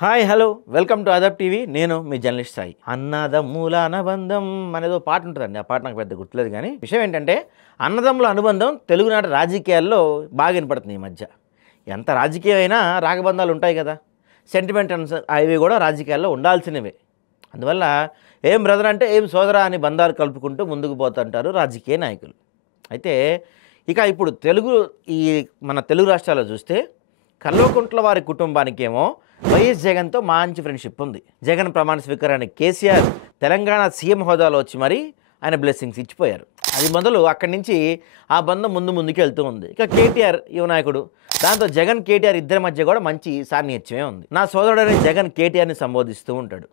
Hi hello welcome to Aadab TV. నేను మీ journalist Sai. అన్నదమ్ముల అనుబంధం అనేదో పాట ఉంటుందండి. ఆ పాట నాకు పెద్ద గుర్తులేదు, కానీ విషయం ఏంటంటే అన్నదమ్ముల అనుబంధం తెలుగునాట రాజకీయాల్లో బాగా వినపడుతుంది ఈ మధ్య. ఎంత రాజకీయం అయినా రాగబంధాలు ఉంటాయి కదా. సెంటిమెంట్ అవి కూడా రాజకీయాల్లో ఉండాల్సినవే. అందువల్ల ఏం బ్రదర్ అంటే ఏం సోదరా అని బంధాలు కలుపుకుంటూ ముందుకు పోతుంటారు రాజకీయ నాయకులు. అయితే ఇక ఇప్పుడు ఈ మన తెలుగు రాష్ట్రాల్లో చూస్తే కల్వకుంట్ల వారి కుటుంబానికేమో వైఎస్ జగన్తో మంచి ఫ్రెండ్షిప్ ఉంది. జగన్ ప్రమాణ స్వీకారానికి కేసీఆర్ తెలంగాణ సీఎం హోదాలో వచ్చి మరీ ఆయన బ్లెస్సింగ్స్ ఇచ్చిపోయారు. అది మొదలు అక్కడి నుంచి ఆ బంధం ముందుకు వెళ్తూ ఉంది. ఇక కేటీఆర్ యువ నాయకుడు, దాంతో జగన్ కేటీఆర్ ఇద్దరి మధ్య కూడా మంచి సాన్నిహిత్యమే ఉంది. నా సోదరుడని జగన్ కేటీఆర్ని సంబోధిస్తూ ఉంటాడు.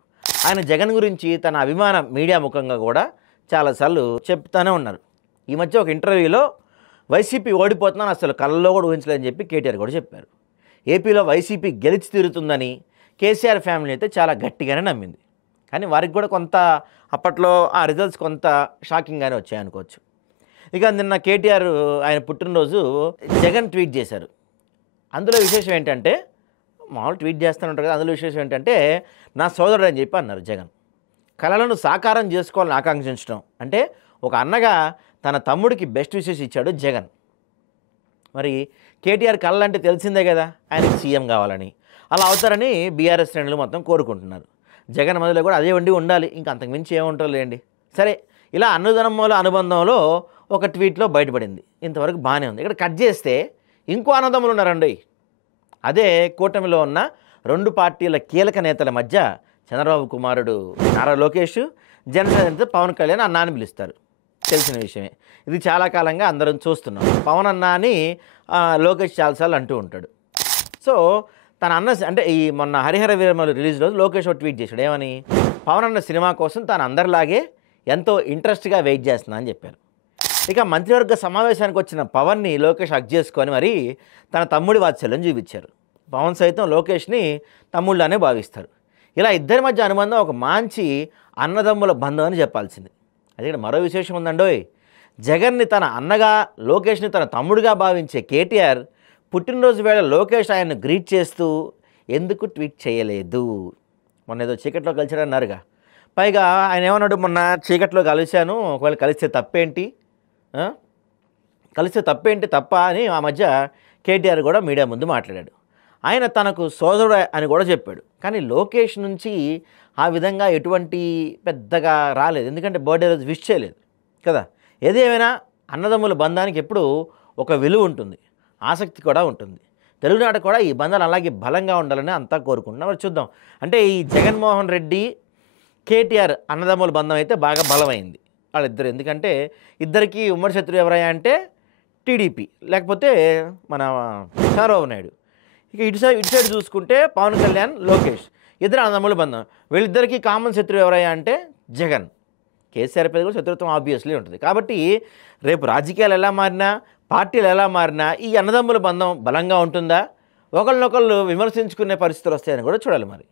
ఆయన జగన్ గురించి తన అభిమాన మీడియా ముఖంగా కూడా చాలాసార్లు చెప్తూనే ఉన్నారు. ఈ మధ్య ఒక ఇంటర్వ్యూలో వైసీపీ ఓడిపోతున్నాను అసలు కళ్ళలో కూడా ఊహించలేదని చెప్పి కేటీఆర్ కూడా చెప్పారు. ఏపీలో వైసీపీ గెలిచి తీరుతుందని కేసీఆర్ ఫ్యామిలీ అయితే చాలా గట్టిగానే నమ్మింది. కానీ వారికి కూడా కొంత అప్పట్లో ఆ రిజల్ట్స్ కొంత షాకింగ్గానే వచ్చాయనుకోవచ్చు. ఇక నిన్న కేటీఆర్ ఆయన పుట్టినరోజు జగన్ ట్వీట్ చేశారు. అందులో విశేషం ఏంటంటే, మామూలు ట్వీట్ చేస్తూనే కదా, అందులో విశేషం ఏంటంటే నా సోదరుడు అని చెప్పి అన్నారు జగన్. కళలను సాకారం చేసుకోవాలని ఆకాంక్షించడం అంటే ఒక అన్నగా తన తమ్ముడికి బెస్ట్ విషెస్ ఇచ్చాడు జగన్. మరి కేటీఆర్ కళ్ళంటే తెలిసిందే కదా, ఆయనకి సీఎం కావాలని. అలా అవుతారని బీఆర్ఎస్ శ్రేణులు మొత్తం కోరుకుంటున్నారు. జగన్ మొదలు కూడా అదే ఉండాలి, ఇంకా అంతకుమించి ఏముంటారు లేండి. సరే, ఇలా అన్నదమ్ముల అనుబంధంలో ఒక ట్వీట్లో బయటపడింది. ఇంతవరకు బాగానే ఉంది. ఇక్కడ కట్ చేస్తే ఇంకో అన్నదమ్ములు ఉన్నారండి. అదే కూటమిలో ఉన్న రెండు పార్టీల కీలక నేతల మధ్య చంద్రబాబు కుమారుడు నారా లోకేష్, జనసేన నేత పవన్ కళ్యాణ్ అన్నా అని పిలుస్తారు. తెలిసిన విషయమే. ఇది చాలా కాలంగా అందరం చూస్తున్నాం. పవన్ అన్న అని లోకేష్ చాలాసార్లు అంటూ ఉంటాడు. సో తన అన్న అంటే ఈ మొన్న హరిహర వీరమలు రిలీజ్ రోజు లోకేష్ ఒక ట్వీట్ చేశాడు. ఏమని? పవన్ అన్న సినిమా కోసం తాను అందరిలాగే ఎంతో ఇంట్రెస్ట్గా వెయిట్ చేస్తున్నా అని చెప్పారు. ఇక మంత్రివర్గ సమావేశానికి వచ్చిన పవన్ని లోకేష్ హగ్ చేసుకొని మరి తన తమ్ముడి వాత్సల్యం చూపించారు. పవన్ సైతం లోకేష్ని తమ్ముళ్ళనే భావిస్తారు. ఇలా ఇద్దరి మధ్య అనుబంధం ఒక మంచి అన్నదమ్ముల బంధం అని చెప్పాల్సింది. అది ఇక్కడ మరో విశేషం ఉందండోయ్. జగన్ని తన అన్నగా, లోకేష్ని తన తమ్ముడిగా భావించే కేటీఆర్ పుట్టినరోజు వేళ లోకేష్ ఆయన్ను గ్రీట్ చేస్తూ ఎందుకు ట్వీట్ చేయలేదు? మొన్న ఏదో చీకట్లో కలిసాడన్నారుగా. పైగా ఆయన ఏమన్నాడు, మొన్న చీకట్లో కలిశాను, ఒకవేళ కలిస్తే తప్పేంటి, తప్ప అని ఆ మధ్య కేటీఆర్ కూడా మీడియా ముందు మాట్లాడాడు. ఆయన తనకు సోదరుడు అని కూడా చెప్పాడు. కానీ లోకేష్ నుంచి ఆ విధంగా ఎటువంటి పెద్దగా రాలేదు. ఎందుకంటే బర్త్డే రోజు విష్ చేయలేదు కదా. ఏదేమైనా అన్నదమ్ముల బంధానికి ఎప్పుడు ఒక విలువ ఉంటుంది, ఆసక్తి కూడా ఉంటుంది. తెలుగునాట కూడా ఈ బంధాలు అలాగే బలంగా ఉండాలని అంతా కోరుకుంటున్నాం. మరి చూద్దాం. అంటే ఈ జగన్మోహన్ రెడ్డి కేటీఆర్ అన్నదమ్ముల బంధం అయితే బాగా బలమైంది వాళ్ళిద్దరు. ఎందుకంటే ఇద్దరికి ఉమ్మడి శత్రువు ఎవరయ్యా అంటే టీడీపీ, లేకపోతే మన చంద్రబాబు నాయుడు. ఇక ఇటు సైడ్ చూసుకుంటే పవన్ కళ్యాణ్, లోకేష్ ఇద్దరు అన్నదమ్ముల బంధం. వీళ్ళిద్దరికీ కామన్ శత్రువు ఎవరయ్యా అంటే జగన్. కేసీఆర్ పైన కూడా శత్రుత్వం ఆబ్వియస్లీ ఉంటుంది. కాబట్టి రేపు రాజకీయాలు ఎలా మారినా, పార్టీలు ఎలా మారినా ఈ అన్నదమ్ముల బంధం బలంగా ఉంటుందా, ఒకళ్ళనొకళ్ళు విమర్శించుకునే పరిస్థితులు వస్తాయని కూడా చూడాలి మరి.